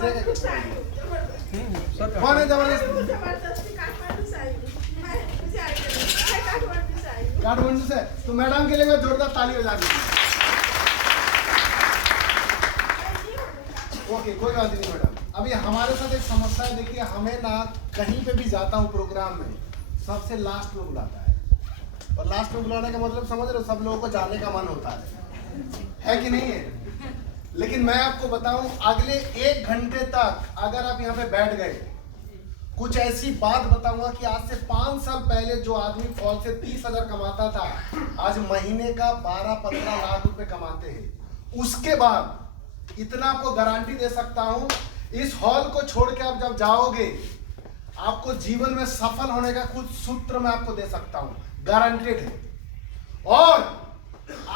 बजेगा कौन है जबरदस्ती? काठमांडू से। तो मैडम के लिए मैं जोरदार ताली बजा दी। ओके, कोई बात नहीं मैडम। अभी हमारे साथ एक समस्या है, देखिए हमें ना कहीं पे भी जाता हूँ प्रोग्राम में सबसे लास्ट में बुलाता है, और लास्ट में बुलाने का मतलब समझ रहे हो, सब लोगों को जाने का मन होता है कि नहीं है? लेकिन मैं आपको बताऊं, अगले 1 घंटे तक अगर आप यहाँ पे बैठ गए, कुछ ऐसी बात बताऊंगा कि आज से 5 साल पहले जो आदमी फॉल से 30,000 कमाता था, आज महीने का 12-15 लाख रुपए कमाते हैं। उसके बाद इतना आपको गारंटी दे सकता हूं, इस हॉल को छोड़ के आप जब जाओगे, आपको जीवन में सफल होने का कुछ सूत्र मैं आपको दे सकता हूं, गारंटेड है। और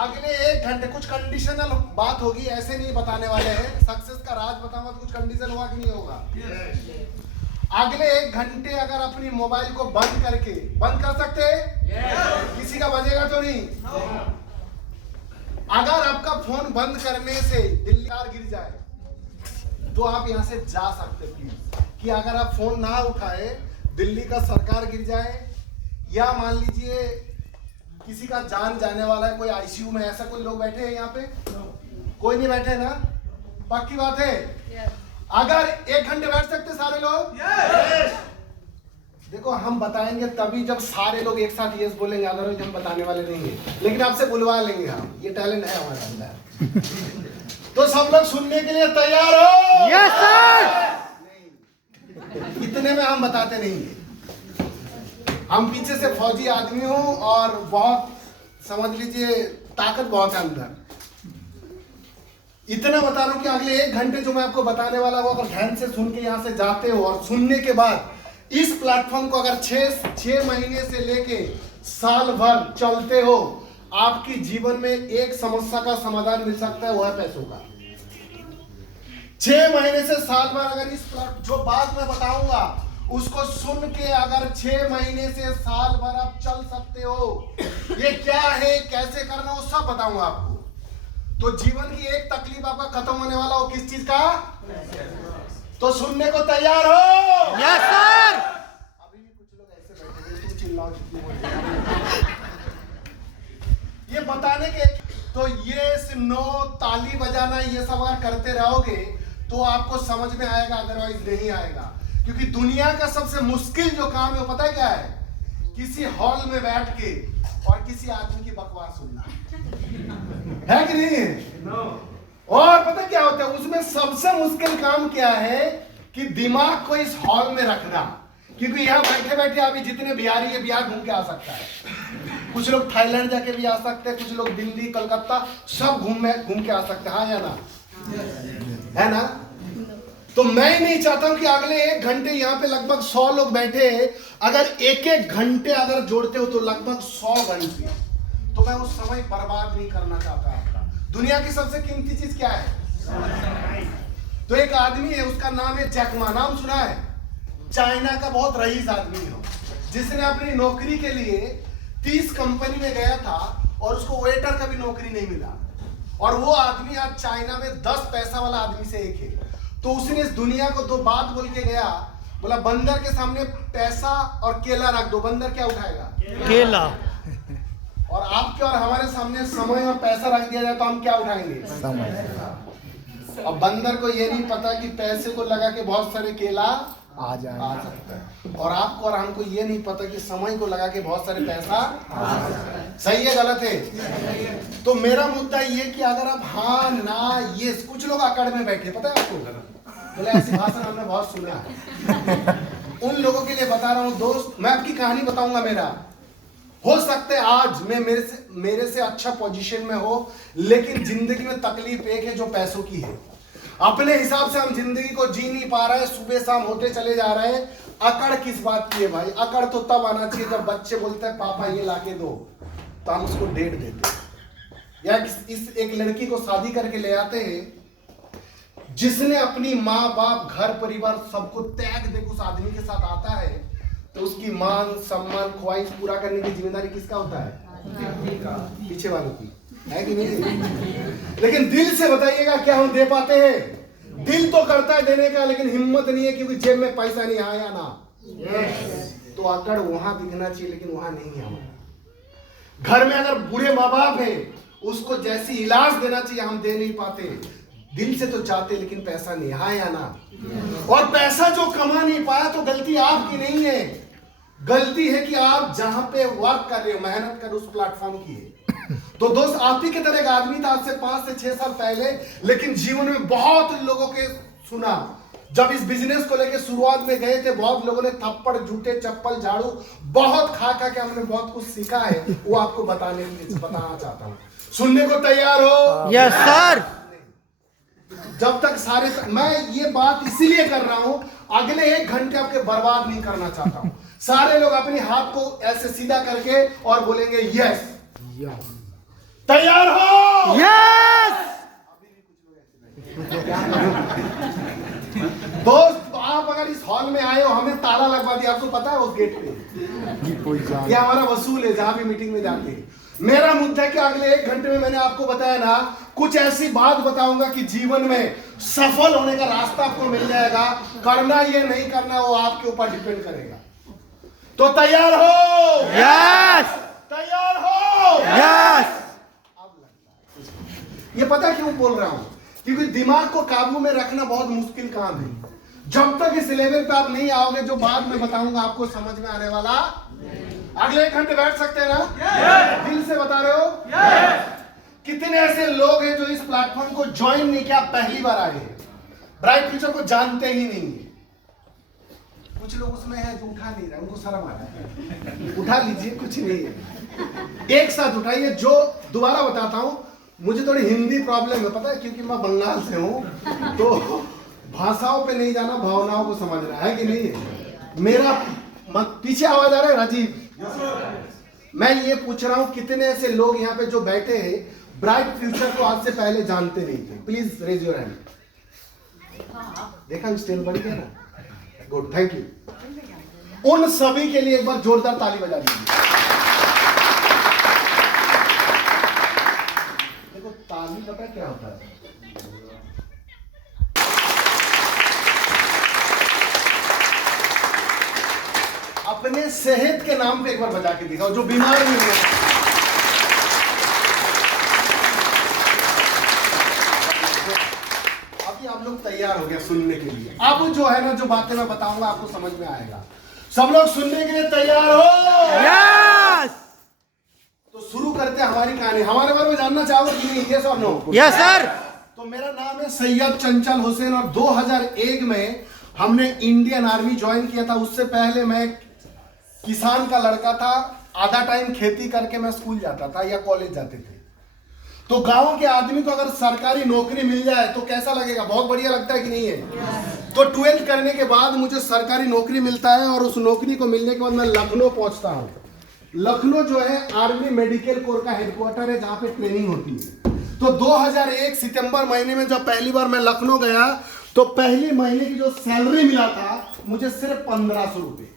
अगले 1 घंटे कुछ कंडीशनल बात होगी, ऐसे नहीं बताने वाले हैं। सक्सेस का राज बताऊंगा तो कुछ कंडीशन होगा कि नहीं होगा? अगले 1 घंटे अगर अपनी मोबाइल को बंद कर सकते हैं? किसी का बजेगा तो नहीं? अगर आपका फोन बंद करने से दिल्ली कार गिर जाए तो आप यहां से जा सकते प्लीज। कि अगर आप फोन ना उठाए, दिल्ली का सरकार गिर जाए, या मान लीजिए किसी का जान जाने वाला है, कोई आईसीयू में, ऐसा कोई लोग बैठे हैं यहाँ पे? कोई नहीं बैठे ना? पक्की बात है? अगर 1 घंटे बैठ सकते सारे लोग? देखो हम बताएंगे तभी जब सारे लोग एक साथ यस बोलेंगे, अदरवाइज हम बताने वाले नहीं है। लेकिन आपसे बुलवा लेंगे हम, ये टैलेंट है हमारे अंदर। तो सब लोग सुनने के लिए तैयार हो? Yes sir. इतने में हम बताते नहीं है। हम पीछे से फौजी आदमी हूं और बहुत समझ लीजिए ताकत बहुत है अंदर। इतना बता रहा हूं कि अगले 1 घंटे जो मैं आपको बताने वाला हूं, अगर ध्यान से सुन के यहां से जाते हो और सुनने के बाद इस प्लेटफॉर्म को अगर 6 महीने से लेके साल भर चलते हो, आपकी जीवन में एक समस्या का समाधान मिल सकता है, वो है पैसों का। 6 महीने से साल भर अगर इस जो बात मैं बताऊंगा उसको सुन के अगर 6 महीने से साल भर आप चल सकते हो, ये क्या है, कैसे करना, वो सब बताऊंगा आपको। तो जीवन की एक तकलीफ आपका खत्म होने वाला हो, किस चीज का? तो सुनने को तैयार हो? Yes sir. अभी भी कुछ लोग ऐसे बैठे हैं, तुम चिल्लाओ जितनी बोल। ये बताने के तो ये नो ताली बजाना ये सब अगर करते रहोगे तो आपको समझ में आएगा, अदरवाइज नहीं आएगा। क्योंकि दुनिया का सबसे मुश्किल जो काम है वो पता है क्या है? किसी हॉल में बैठ के और किसी आदमी की बकवास सुनना, है कि नहीं? और पता क्या होता है उसमें? सबसे मुश्किल काम क्या है कि दिमाग को इस हॉल में रखना। क्योंकि यहाँ बैठे बैठे अभी जितने बिहारी है, बिहार घूम के आ सकता है। कुछ लोग थाईलैंड जाके भी आ सकते हैं, कुछ लोग दिल्ली, कलकत्ता सब घूम के आ सकते हैं। हाँ या ना? है ना? तो मैं ही नहीं चाहता हूं कि अगले 1 घंटे यहाँ पे लगभग 100 लोग बैठे हैं, अगर 1-1 घंटे अगर जोड़ते हो तो लगभग 100 घंटे। तो मैं वो समय बर्बाद नहीं करना चाहता आपका। दुनिया की सबसे कीमती चीज क्या है? तो एक आदमी है, उसका नाम है जैक मा, नाम सुना है? चाइना का बहुत रईस आदमी हो, जिसने अपनी नौकरी के लिए 30 कंपनी में गया था और उसको वेटर का भी नौकरी नहीं मिला। और वो आदमी आज चाइना में 10 पैसा वाला आदमी से एक है। तो उसने इस दुनिया को 2 बात बोल के गया, बोला बंदर के सामने पैसा और केला रख दो, बंदर क्या उठाएगा? केला। और आपके और हमारे सामने समय और पैसा रख दिया जाए तो हम क्या उठाएंगे? समय। अब बंदर को ये नहीं पता कि पैसे को लगा के बहुत सारे केला आ सकता है, और आपको और हमको ये नहीं पता कि समय को लगा के बहुत सारे पैसा सही है गलत है? तो मेरा मुद्दा ये कि अगर आप हाँ ना ये, कुछ लोग अकड़ में बैठे, पता है आपको, बोले ऐसी भाषण हमने बहुत सुना है। उन लोगों के लिए बता रहा हूँ दोस्त, मैं आपकी कहानी बताऊंगा। मेरा हो सकता है आज मैं मेरे से अच्छा पोजीशन में हो, लेकिन जिंदगी में तकलीफ एक है जो पैसों की है। अपने हिसाब से हम जिंदगी को जी नहीं पा रहे हैं, सुबह शाम होते चले जा रहे हैं। अकड़ किस बात की है भाई? अकड़ तो तब आना चाहिए जब बच्चे बोलते हैं पापा ये लाके दो, तो हम उसको डेट देते हैं। या इस एक लड़की को शादी करके ले आते हैं जिसने अपनी माँ बाप घर परिवार सबको त्याग दे उस आदमी के साथ आता है, तो उसकी मान सम्मान ख्वाहिश पूरा करने की जिम्मेदारी किसका होता है? पीछे वालों की, है कि नहीं? लेकिन दिल से बताइएगा क्या हम दे पाते हैं? दिल तो करता है देने का, लेकिन हिम्मत नहीं है क्योंकि जेब में पैसा नहीं आया ना। तो अकड़ वहां दिखना चाहिए, लेकिन वहां नहीं है हमारा। घर में अगर बुरे माँ बाप है, उसको जैसी इलाज देना चाहिए हम दे नहीं पाते। दिल से तो चाहते, लेकिन पैसा नहीं, हाँ या ना। और पैसा जो कमा नहीं पाया तो गलती आपकी नहीं है, गलती है कि आप जहां पे वर्क कर रहे हो, मेहनत कर उस प्लेटफॉर्म की है। तो दोस्त, आप ही की तरह एक आदमी था आज से 5 से 6 साल पहले, लेकिन जीवन में बहुत लोगों के सुना। जब इस बिजनेस को लेके शुरुआत में गए थे, बहुत लोगों ने थप्पड़, जूते, चप्पल, झाड़ू बहुत खा के हमने बहुत कुछ सीखा है, वो आपको बताना चाहता हूँ। सुनने को तैयार हो? Yes sir. जब तक सारे मैं ये बात इसीलिए कर रहा हूं, अगले 1 घंटे आपके बर्बाद नहीं करना चाहता हूं। सारे लोग अपने हाथ को ऐसे सीधा करके और बोलेंगे यस। तैयार हो? यस। दोस्त, आप अगर इस हॉल में आए हो, हमें ताला लगवा दिया, आपको पता है उस गेट पे ये हमारा वसूल है जहां भी मीटिंग में जाते हैं। मेरा मुद्दा है कि अगले 1 घंटे में मैंने आपको बताया ना, कुछ ऐसी बात बताऊंगा कि जीवन में सफल होने का रास्ता आपको मिल जाएगा। करना ये नहीं करना वो आपके ऊपर डिपेंड करेगा। तो तैयार हो? यस। तैयार हो? यस। ये पता क्यों बोल रहा हूं? क्योंकि दिमाग को काबू में रखना बहुत मुश्किल काम है। जब तक इस लेवल पे आप नहीं आओगे, जो बाद में बताऊंगा आपको समझ में आने वाला। अगले 1 घंटे बैठ सकते हैं ना? दिल से बता रहे हो? कितने ऐसे लोग हैं जो इस प्लेटफॉर्म को ज्वाइन नहीं किया, पहली बार आए हैं, ब्राइट फ्यूचर को जानते ही नहीं है। कुछ लोग उसमें है जो उठा नहीं रहे, उनको शर्म आ रहा है। उठा लीजिए, कुछ नहीं है, एक साथ उठाइए। जो दोबारा बताता हूं, मुझे थोड़ी हिंदी प्रॉब्लम है, पता है, क्योंकि मैं बंगाल से हूं, तो भाषाओं पे नहीं जाना, भावनाओं को समझना है कि नहीं है। मेरा पीछे आवाज आ रहा है राजीव? मैं ये पूछ रहा हूं, कितने ऐसे लोग यहाँ पे जो बैठे हैं ब्राइट फ्यूचर को आज से पहले जानते नहीं थे? Please raise your hand. देखा स्टेल बढ़ गया ना? Good, thank you. उन सभी के लिए एक बार जोरदार ताली बजा दीजिए। देखो, ताली पता क्या होता है? अपने सेहत के नाम पे एक बार बजा के दिखाओ, जो बीमार नहीं हुआ। अभी आप लोग तैयार हो गया सुनने के लिए? अब जो है ना, जो बातें मैं बताऊंगा आपको समझ में आएगा। सब लोग सुनने के लिए तैयार हो? यस। तो शुरू करते हैं हमारी कहानी। हमारे बारे में जानना चाहोगे कि नहीं? यस और नो? Yes sir. तो मेरा नाम है सैयद चंचल हुसैन और 2001 में हमने इंडियन आर्मी ज्वाइन किया था। उससे पहले मैं किसान का लड़का था, आधा टाइम खेती करके मैं स्कूल जाता था या कॉलेज जाते थे। तो गांव के आदमी को अगर सरकारी नौकरी मिल जाए तो कैसा लगेगा? बहुत बढ़िया लगता है कि नहीं है? तो 12th करने के बाद मुझे सरकारी नौकरी मिलता है और उस नौकरी को मिलने के बाद मैं लखनऊ पहुंचता हूं। लखनऊ जो है आर्मी मेडिकल कोर का हेडक्वार्टर है, जहां पे ट्रेनिंग होती है। तो 2001 सितंबर महीने में जब पहली बार मैं लखनऊ गया, तो पहले महीने की जो सैलरी मिला था मुझे सिर्फ 1500 रुपए।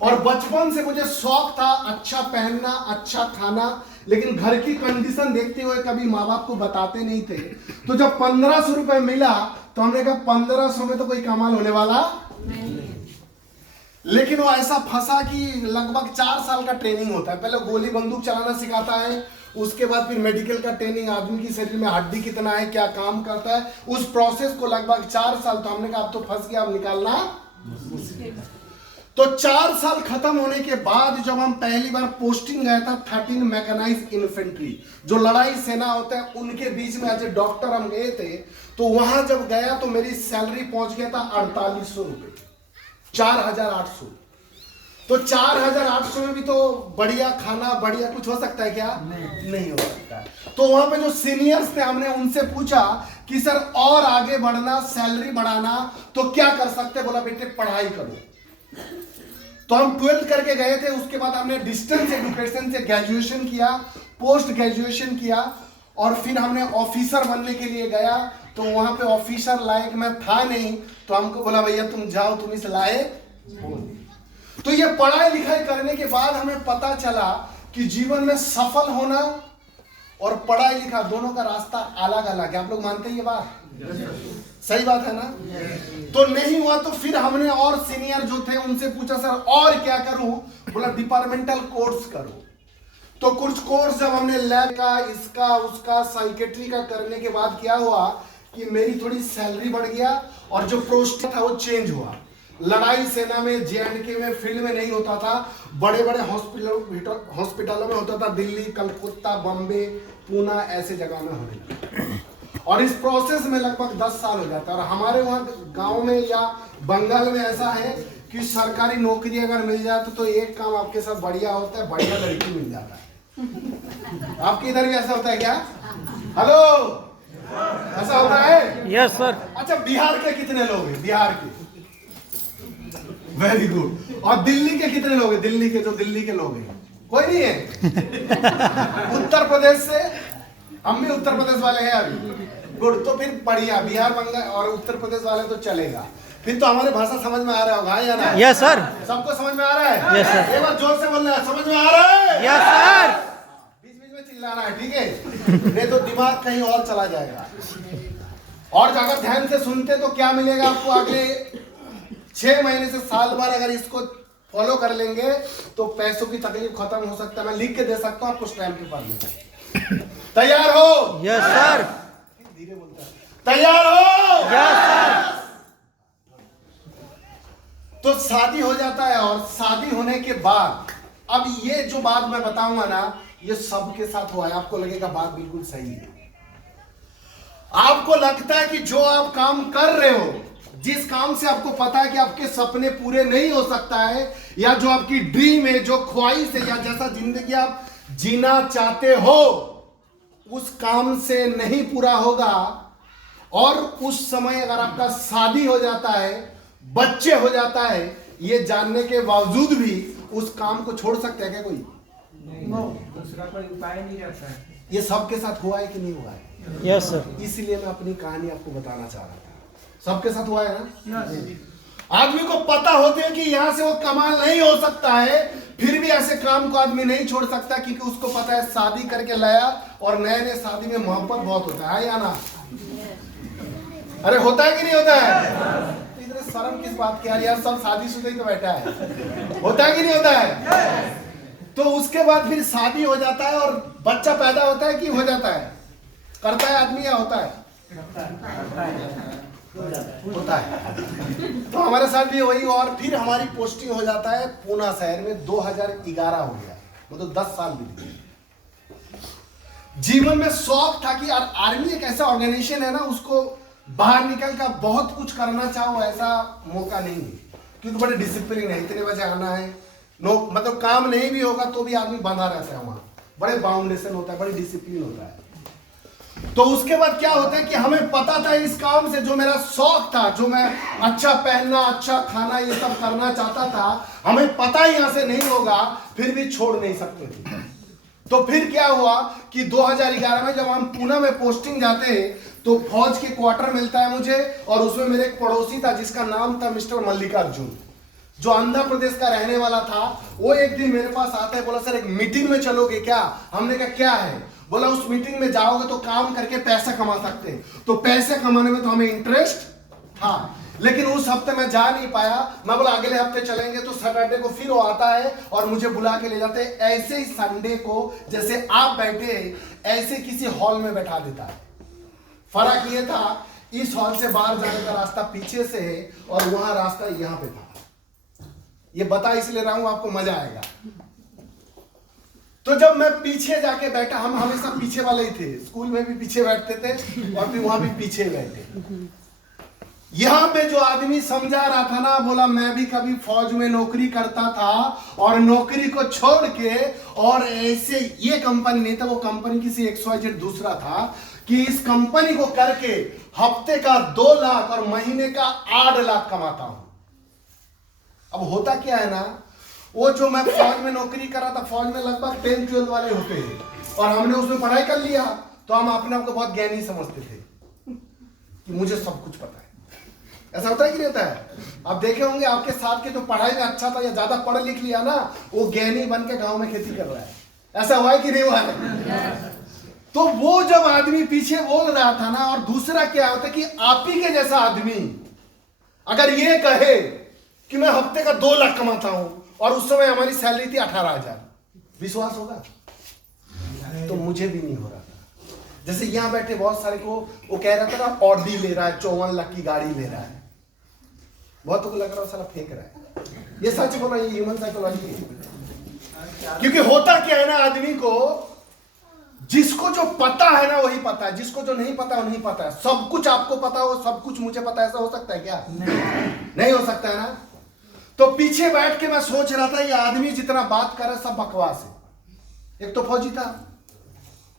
और बचपन से मुझे शौक था अच्छा पहनना, अच्छा खाना, लेकिन घर की कंडीशन देखते हुए कभी माँ बाप को बताते नहीं थे। तो जब 1500 रुपए मिला तो हमने कहा 1500 में तो कोई कमाल होने वाला नहीं। लेकिन वो ऐसा फंसा कि लगभग 4 साल का ट्रेनिंग होता है। पहले गोली बंदूक चलाना सिखाता है, उसके बाद फिर मेडिकल का ट्रेनिंग, आदमी की शरीर में हड्डी कितना है, क्या काम करता है, उस प्रोसेस को लगभग 4 साल। तो हमने कहा अब तो फंस गया, अब निकालना मुश्किल है। तो 4 साल खत्म होने के बाद जब हम पहली बार पोस्टिंग गया था 13 मैकेनाइज्ड इन्फेंट्री, जो लड़ाई सेना होता है, उनके बीच में एज ए डॉक्टर हम गए थे। तो वहां जब गया तो मेरी सैलरी पहुंच गया था 4800 रुपए, 4800। तो 4800 में भी तो बढ़िया खाना, बढ़िया कुछ हो सकता है क्या? नहीं हो सकता। तो वहां पे जो सीनियर्स थे, हमने उनसे पूछा कि सर और आगे बढ़ना, सैलरी बढ़ाना तो क्या कर सकते? बोला बेटे पढ़ाई करो। तो हम 12th करके गए थे। उसके बाद हमने डिस्टेंस एजुकेशन से ग्रेजुएशन किया, पोस्ट ग्रेजुएशन किया, और फिर हमने ऑफिसर बनने के लिए गया। तो वहां पे ऑफिसर लायक मैं था नहीं, तो हमको बोला भैया तुम जाओ, तुम इस लायक हो। तो ये पढ़ाई लिखाई करने के बाद हमें पता चला कि जीवन में सफल होना और पढ़ाई लिखा दोनों का रास्ता अलग अलग है। आप लोग मानते हैं ये बात? सही बात है ना? तो नहीं हुआ तो फिर हमने और सीनियर जो थे उनसे पूछा, सर और क्या करूं? बोला डिपार्टमेंटल कोर्स करो। तो कुछ कोर्स जब हमने लैब का, इसका, उसका, साइकेट्री का करने के बाद क्या हुआ कि मेरी थोड़ी सैलरी बढ़ गया और जो पोस्ट था वो चेंज हुआ। लड़ाई सेना में, JNK में, फील्ड में नहीं होता था, बड़े बड़े हॉस्पिटलों में होता था, दिल्ली, कलकत्ता, बॉम्बे, पूना, ऐसे जगह में होने लगा। और इस प्रोसेस में लगभग 10 साल हो जाता है। और हमारे वहाँ गांव में या बंगाल में ऐसा है कि सरकारी नौकरी अगर मिल जाए तो एक काम आपके साथ बढ़िया होता है, बढ़िया लड़की मिल जाता है। आपके इधर भी ऐसा होता है क्या? हेलो, ऐसा होता है? Yes sir. अच्छा, बिहार के कितने लोग हैं? बिहार के वेरी गुड। और दिल्ली के कितने लोग हैं? दिल्ली के, जो दिल्ली के लोग हैं, कोई नहीं है? उत्तर प्रदेश से, हम भी उत्तर प्रदेश वाले हैं अभी। गुड, तो फिर बढ़िया। बिहार, बंगाल और उत्तर प्रदेश वाले तो चलेगा। फिर तो हमारी भाषा समझ में आ रहा होगा या ना? Yes sir. सबको समझ में आ रहा है? Yes sir. एक बार जोर से बोलना है, समझ में आ रहा है? Yes sir. बीच बीच में चिल्लाना है, ठीक है? नहीं तो दिमाग कहीं और चला जाएगा। और अगर ध्यान से सुनते तो क्या मिलेगा आपको? अगले 6 महीने से साल भर अगर इसको फॉलो कर लेंगे तो पैसों की तकलीफ खत्म हो सकता है। मैं लिख के दे सकता हूँ आपको स्टैम्प पेपर में। तैयार हो? Yes sir. धीरे बोलता है। तैयार हो? Yes sir. तो शादी हो जाता है और शादी होने के बाद, अब ये जो बात मैं बताऊंगा ना, ये सबके साथ हुआ है। आपको लगेगा बात बिल्कुल सही है। आपको लगता है कि जो आप काम कर रहे हो, जिस काम से आपको पता है कि आपके सपने पूरे नहीं हो सकता है, या जो आपकी ड्रीम है, जो ख्वाहिश है, या जैसा जिंदगी आप जीना चाहते हो, उस काम से नहीं पूरा होगा। और उस समय अगर आपका शादी हो जाता है, बच्चे हो जाता है, ये जानने के बावजूद भी उस काम को छोड़ सकते हैं क्या कोई? दूसरा कोई उपाय नहीं रहता है। ये सबके साथ हुआ है कि नहीं हुआ है? Yes sir. इसलिए मैं अपनी कहानी आपको बताना चाह रहा था। सबके साथ हुआ है ना? आदमी को पता होते है कि यहाँ से वो कमाल नहीं हो सकता है, फिर भी ऐसे काम को आदमी नहीं छोड़ सकता, क्योंकि उसको पता है शादी करके लाया और नए नए शादी में मोहब्बत बहुत होता है या ना? अरे होता है कि नहीं होता है? इधर शर्म किस बात की यार, सब शादीशुदा ही तो बैठा है। होता है कि नहीं होता है? तो उसके बाद फिर शादी हो जाता है और बच्चा पैदा होता है कि हो जाता है? करता है आदमी या होता है? होता है। तो हमारे साथ भी वही। और फिर हमारी पोस्टिंग हो जाता है पूना शहर में। 2011 हो गया, मतलब 10 साल बीत गए। जीवन में शौक था कि यार आर्मी एक ऐसा ऑर्गेनाइजेशन है ना, उसको बाहर निकल कर बहुत कुछ करना चाहो ऐसा मौका नहीं है, क्योंकि बड़े डिसिप्लिन है, इतने बजे आना है, मतलब काम नहीं भी होगा तो भी आदमी बंधा रहता है वहां, बड़े बाउंडेशन होता है, बड़ी डिसिप्लिन होता है। तो उसके बाद क्या होता है कि हमें पता था इस काम से, जो मेरा शौक था, जो मैं अच्छा पहनना, अच्छा खाना, ये सब करना चाहता था, हमें पता ही यहां से नहीं होगा, फिर भी छोड़ नहीं सकते थे। तो फिर क्या हुआ कि 2011 में जब हम पूना में पोस्टिंग जाते हैं तो फौज के क्वार्टर मिलता है मुझे, और उसमें मेरे एक पड़ोसी था जिसका नाम था मिस्टर मल्लिकार्जुन, जो आंध्र प्रदेश का रहने वाला था। वो एक दिन मेरे पास आता है, बोला सर एक मीटिंग में चलोगे क्या? हमने कहा क्या है? बोला उस मीटिंग में जाओगे तो काम करके पैसा कमा सकते हैं। तो पैसे कमाने में तो हमें इंटरेस्ट था, लेकिन उस हफ्ते मैं जा नहीं पाया। मैं बोला अगले हफ्ते चलेंगे। तो सैटरडे को फिर वो आता है और मुझे बुला के ले जाते हैं। ऐसे ही संडे को जैसे आप बैठे ऐसे किसी हॉल में बैठा देता है। फर्क ये था इस हॉल से बाहर जाने का रास्ता पीछे से है और वहां रास्ता यहाँ पे था। ये बता इसलिए रहा हूं आपको मजा आएगा। तो जब मैं पीछे जाके बैठा, हम हमेशा पीछे वाले ही थे, स्कूल में भी पीछे बैठते थे और फिर वहां भी पीछे बैठे। यहां पे जो आदमी समझा रहा था ना, बोला मैं भी कभी फौज में नौकरी करता था और नौकरी को छोड़ के, और ऐसे ये कंपनी नहीं था, वो कंपनी किसी XYZ दूसरा था, कि इस कंपनी को करके हफ्ते का 2 लाख और महीने का 8 लाख कमाता हूं। अब होता क्या है ना, वो जो मैं फौज में नौकरी कर रहा था, फौज में लगभग 10-12 वाले होते हैं, और हमने उसमें पढ़ाई कर लिया तो हम अपने आप को बहुत ज्ञानी समझते थे कि मुझे सब कुछ पता है। ऐसा होता है कि नहीं होता है? आप देखे होंगे आपके साथ के जो पढ़ाई में अच्छा था या ज्यादा पढ़ लिख लिया ना, वो ज्ञानी बन के गांव में खेती कर रहा है। ऐसा हुआ है कि नहीं हुआ है? तो वो जब आदमी पीछे बोल रहा था ना, और दूसरा क्या होता कि आप ही के जैसा आदमी अगर ये कहे कि मैं हफ्ते का 2 लाख कमाता हूं और उस समय हमारी सैलरी थी 18,000, विश्वास होगा? तो मुझे भी नहीं हो रहा था। जैसे यहां बैठे बहुत सारे को वो कह रहा था ना, ऑडी ले रहा है, 54 लाख की गाड़ी ले रहा है, बहुत को लग रहा है साला फेंक रहा है। ये सच बोल रहा है, ये ह्यूमन साइकोलॉजी है। क्योंकि होता क्या है ना, आदमी को जिसको जो पता है ना वही पता है, जिसको जो नहीं पता वो नहीं पता है। सब कुछ आपको पता हो, सब कुछ मुझे पता है, ऐसा हो सकता है क्या? नहीं हो सकता है ना। तो पीछे बैठ के मैं सोच रहा था ये आदमी जितना बात कर रहा है सब बकवास है। एक तो फौजी था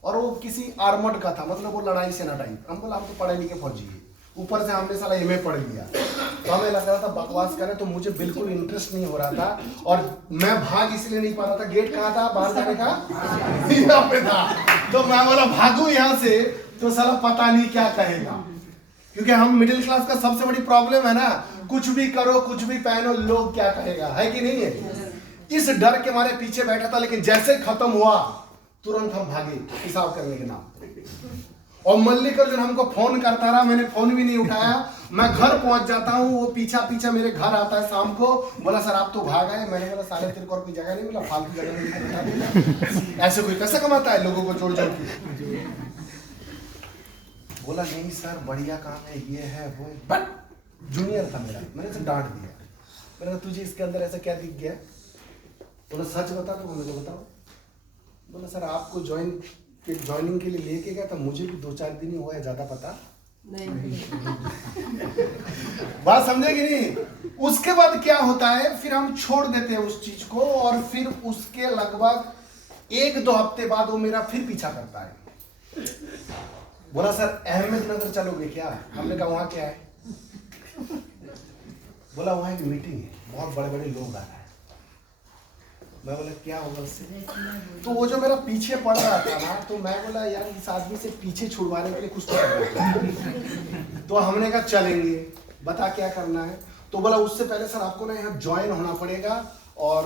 और वो किसी आर्मड का था, मतलब वो लड़ाई सेना टाइप। हम बोला आप तो पढ़े लिखे फौजी है, ऊपर से हमने साला एमए पढ़ लिया, तो हमें लग रहा था बकवास करे, तो मुझे बिल्कुल इंटरेस्ट नहीं हो रहा था। और मैं भाग इसलिए नहीं पा रहा था, गेट कहाँ था बाहर जाने का? यहाँ पे था। तो मैं बोला भागू यहाँ से, तो साला पता नहीं क्या कहेगा। क्योंकि हम मिडिल क्लास का सबसे बड़ी प्रॉब्लम है ना, कुछ भी करो कुछ भी पहनो, लोग क्या कहेगा, है कि नहीं है? इस डर के मारे पीछे बैठा था, लेकिन जैसे खत्म हुआ तुरंत हम भागे हिसाब करने के नाम। और मल्लिकार्जुन हमको फोन करता रहा, मैंने फोन भी नहीं उठाया। मैं घर पहुंच जाता हूँ, वो पीछा पीछा मेरे घर आता है शाम को, बोला सर आप तो भाग आए। मैंने बोला साले तेरे को और कोई जगह नहीं मिला, फालतू जगह नहीं। ऐसे कोई पैसा कमाता है लोगों को जोड़ जोड़ के? बोला नहीं सर बढ़िया काम है, ये है वो, बट जूनियर था मेरा, मैंने उसे डांट दिया। मैंने कहा तुझे इसके अंदर ऐसा क्या दिख गया? बोला सच बता। तो मुझे बताओ। बोला सर आपको ज्वाइनिंग के लिए लेके गया था, मुझे भी 2-4 दिन ही हुआ है, ज्यादा पता नहीं। बात समझे कि नहीं? उसके बाद क्या होता है, फिर हम छोड़ देते हैं उस चीज को, और फिर उसके लगभग 1-2 हफ्ते बाद वो मेरा फिर पीछा करता है। बोला सर अहमदनगर चलोगे क्या? हमने कहा वहां क्या है? बोला वहां एक मीटिंग है, बहुत बड़े बड़े लोग आ रहे हैं। मैं बोला क्या होगा उससे? तो वो जो मेरा पीछे पड़ रहा था ना, तो मैं बोला यार इस आदमी से पीछे छुड़वाने के लिए कुछ तो करना है। तो हमने कहा चलेंगे, बता क्या करना है? तो बोला उससे पहले सर आपको ना यहाँ ज्वाइन होना पड़ेगा और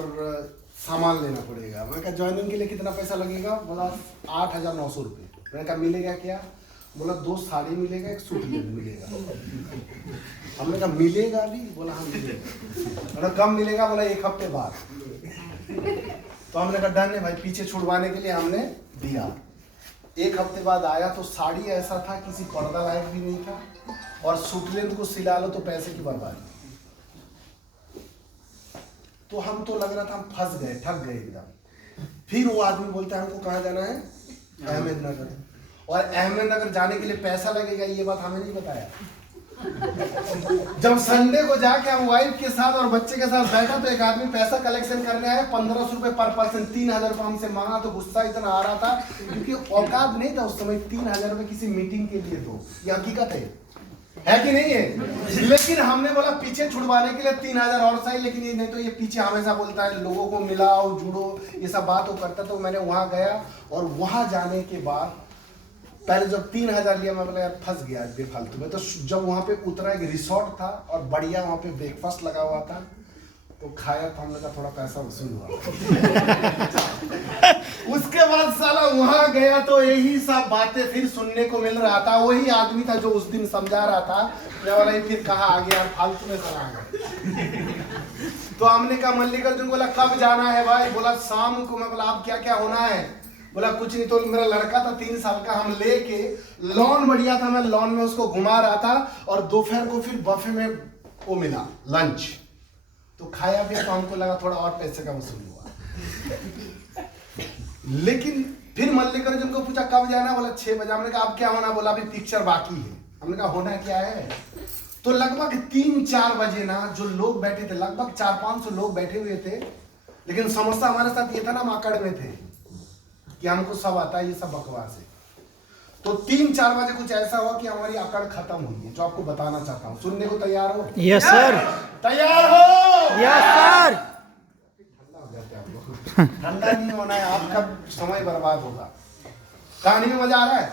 सामान लेना पड़ेगा। मैंने कहा ज्वाइनिंग के लिए कितना पैसा लगेगा? बोला 8,900 रुपये। मैंने कहा मिलेगा क्या? बोला 2 साड़ी मिलेगा, 1 सूट मिलेगा। हमने कहा मिलेगा भी? बोला हाँ मिलेगा। बोला कब मिलेगा? बोला 1 हफ्ते बाद। तो हमने कहा डन है भाई, पीछे छुड़वाने के लिए हमने दिया। 1 हफ्ते बाद आया तो साड़ी ऐसा था किसी पर्दा लायक भी नहीं था, और सूट लेंथ को सिला लो तो पैसे की बर्बादी। तो हम तो लग रहा था हम फंस गए, ठग गए एकदम। फिर वो आदमी बोलता है हमको कहाँ जाना है? अहमदनगर। और अहमदनगर जाने के लिए पैसा लगेगा, ये बात हमें नहीं बताया। जब संडे को जाके हम वाइफ के साथ और बच्चे के साथ बैठा, तो एक आदमी पैसा कलेक्शन करने आया, 1500 रुपए पर पर्सन, 3,000 रुपए हमसे मांगा। तो गुस्सा इतना आ रहा था, क्योंकि औकात नहीं था उस समय 3,000 रुपए किसी मीटिंग के लिए। तो ये हकीकत है कि नहीं है? लेकिन हमने बोला पीछे छुड़वाने के लिए 3,000 और सही, लेकिन ये नहीं तो ये पीछे हमेशा बोलता है लोगों को मिलाओ जुड़ो, ये सब बात वो करता। तो मैंने वहां गया, और वहां जाने के बाद पहले जब 3,000 लिया, मैं बोला यार फंस गया बेफालतू में। तो जब वहां पे उतरा, एक रिसोर्ट था और बढ़िया वहां पे ब्रेकफास्ट लगा हुआ था, तो खाया, तो हमने कहा थोड़ा पैसा वसूल हुआ। उसके बाद साला वहां गया तो यही सब बातें फिर सुनने को मिल रहा था। वही आदमी था जो उस दिन समझा रहा था। मैं बोला फिर कहाँ आ गया, फालतू में सर आ गए। तो हमने कहा मल्लिकार्जुन, बोला कब जाना है भाई? बोला शाम को। मैं बोला आप क्या क्या होना है? बोला कुछ नहीं, तो मेरा लड़का था 3 साल का, हम लेके लॉन बढ़िया था, मैं लॉन में उसको घुमा रहा था, और दोपहर को फिर बफे में वो मिला लंच, तो खाया पिया, तो हमको लगा थोड़ा और पैसे का वसूल हुआ। लेकिन फिर मल्लिकार्जुन को पूछा कब जाना? बोला 6 बजे। हमने कहा अब क्या होना? बोला अभी पिक्चर बाकी है। हमने कहा होना क्या है? तो लगभग 3-4 बजे ना, जो लोग बैठे थे, लगभग 400-500 लोग बैठे हुए थे, लेकिन समस्या हमारे साथ ये था ना, हम आकड़ में थे कि हमको सब आता है, ये सब बकवास है। तो 3-4 बजे कुछ ऐसा हुआ कि हमारी अकड़ खत्म हुई है, जो आपको बताना चाहता हूँ। सुनने को तैयार हो? Yes sir. तैयार हो? Yes sir. ठंडा हो जाते हैं आप लोग। ठंडा नहीं होना है, आपका समय बर्बाद होगा। कहानी में मजा आ रहा है?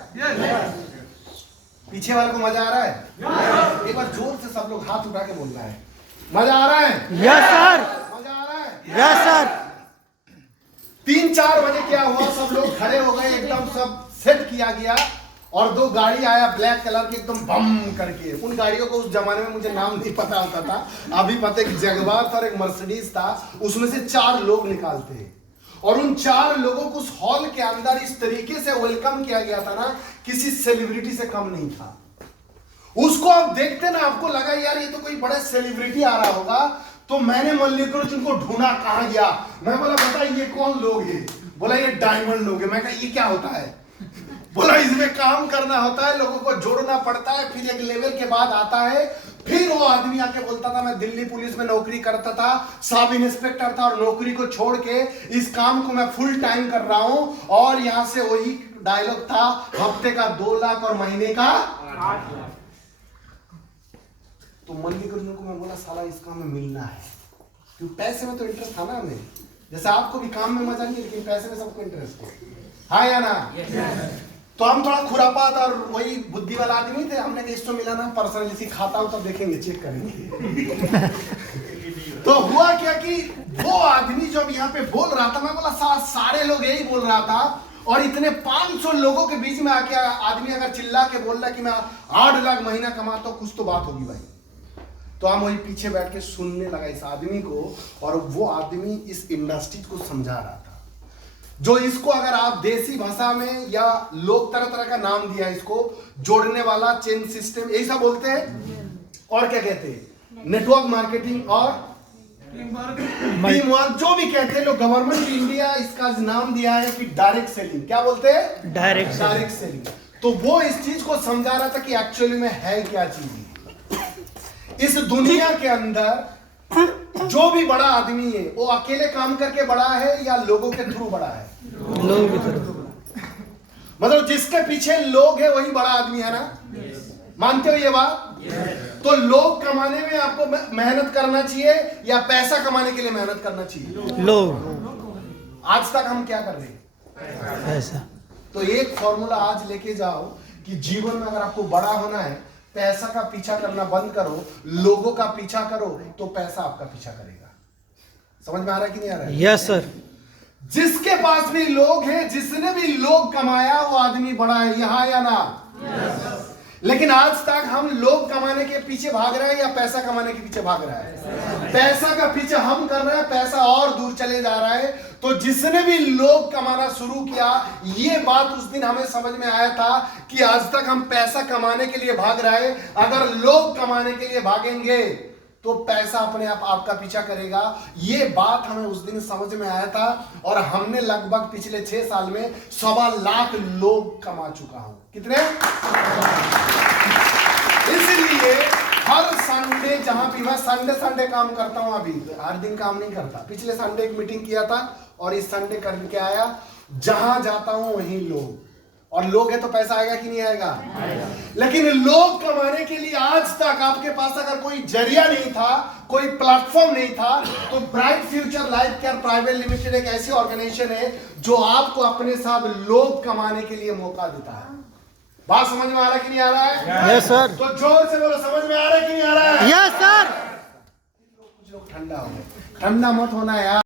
पीछे वाले को मजा आ रहा है? एक बार जोर से सब लोग हाथ उठा के बोलना है, मजा आ रहा है? Yes sir. मजा आ रहा है? Yes sir. 3-4 बजे क्या हुआ, सब लोग खड़े हो गए, एकदम सब सेट किया गया और 2 गाड़ी आया ब्लैक कलर की एकदम बम करके। उन गाड़ियों को उस जमाने में मुझे नाम नहीं पता होता था, अभी पता है कि जगुआर था और एक मर्सिडीज था। उसमें से 4 लोग निकालते हैं और उन 4 लोगों को उस हॉल के अंदर इस तरीके से वेलकम किया गया था ना, किसी सेलिब्रिटी से कम नहीं था। उसको आप देखते ना, आपको लगा यार ये तो कोई बड़ा सेलिब्रिटी आ रहा होगा। तो मैंने मल्लिकार्जुन को ढूंढा, कहां गया। मैं बोला बता ये कौन लोग हैं? बोला ये डायमंड लोग हैं। मैं कहा ये क्या होता है? बोला इसमें काम करना होता है, लोगों को जोड़ना पड़ता है, फिर एक लेवल के बाद आता है। फिर वो आदमी आके बोलता था मैं दिल्ली पुलिस में नौकरी करता था, सब इंस्पेक्टर था और नौकरी को छोड़ के इस काम को मैं फुल टाइम कर रहा हूं। और यहां से वही डायलॉग था, हफ्ते का 2 लाख और महीने का 8 लाख। तो मल्लिकार्जुन को मैं बोला साला इस काम में मिलना है, क्योंकि पैसे में तो इंटरेस्ट था ना हमें। जैसे आपको भी काम में मजा नहीं, लेकिन पैसे में सबको इंटरेस्ट है, हाँ या ना? तो हम थोड़ा खुरापात और वही बुद्धि वाला आदमी थे। हमने कहा इसको मिला ना पर्सनली खाता हो तब देखेंगे, चेक करेंगे। तो हुआ क्या कि वो आदमी जब यहाँ पे बोल रहा था, मैं बोला सारे लोग यही बोल रहा था। और इतने 500 लोगों के बीच में आके आदमी अगर चिल्ला के बोल रहा कि मैं 8 लाख महीना कमाता हूं, कुछ तो बात होगी भाई। तो हम वही पीछे बैठ के सुनने लगा इस आदमी को, और वो आदमी इस इंडस्ट्री को समझा रहा था। जो इसको अगर आप देसी भाषा में या लोग तरह तरह का नाम दिया, इसको जोड़ने वाला, चेन सिस्टम, यही सब बोलते हैं। और क्या कहते हैं? नेटवर्क मार्केटिंग और टीम वर्क, जो भी कहते हैं लोग। गवर्नमेंट इंडिया इसका नाम दिया है कि डायरेक्ट सेलिंग। क्या बोलते हैं? Direct selling. तो वो इस चीज को समझा रहा था कि एक्चुअली में है क्या चीज। इस दुनिया के अंदर जो भी बड़ा आदमी है वो अकेले काम करके बड़ा है या लोगों के थ्रू बड़ा है? लोगों के थ्रू। मतलब जिसके पीछे लोग है वही बड़ा आदमी है ना? मानते हो ये बात? तो लोग कमाने में आपको मेहनत करना चाहिए या पैसा कमाने के लिए मेहनत करना चाहिए? लोग। आज तक हम क्या कर रहे हैं? पैसा। तो एक फॉर्मूला आज लेके जाओ कि जीवन में अगर आपको बड़ा होना है, पैसा का पीछा करना बंद करो, लोगों का पीछा करो, तो पैसा आपका पीछा करेगा। समझ में आ रहा है कि नहीं आ रहा है? Yes sir. जिसके पास भी लोग हैं, जिसने भी लोग कमाया, वो आदमी बड़ा है, यहां या ना? yes. लेकिन आज तक हम लोग कमाने के पीछे भाग रहे हैं या पैसा कमाने के पीछे भाग रहा है? पैसा का पीछे हम कर रहे हैं, पैसा और दूर चले जा रहा है। तो जिसने भी लोग कमाना शुरू किया, ये बात उस दिन हमें समझ में आया था कि आज तक हम पैसा कमाने के लिए भाग रहे हैं। अगर लोग कमाने के लिए भागेंगे तो पैसा अपने आप आपका पीछा करेगा। ये बात हमें उस दिन समझ में आया था और हमने लगभग पिछले 6 साल में 1.25 लाख लोग कमा चुका हूं। कितने? इसलिए हर संडे, जहां भी मैं संडे काम करता हूं, अभी हर दिन काम नहीं करता। पिछले संडे एक मीटिंग किया था और इस संडे करके आया। जहां जाता हूं वहीं लोग, और लोग है तो पैसा आएगा कि नहीं आएगा? लेकिन लोग कमाने के लिए आज तक आपके पास अगर कोई जरिया नहीं था, कोई प्लेटफॉर्म नहीं था, तो bright future life care private limited एक ऐसी ऑर्गेनाइजेशन है जो आपको अपने साथ लोग कमाने के लिए मौका देता है। बात समझ में आ रहा है कि नहीं आ रहा है? Yes sir. तो जोर से बोलो, समझ में आ रहा है कि नहीं आ रहा है? Yes sir. कुछ लोग ठंडा हो गए। ठंडा मत होना यार।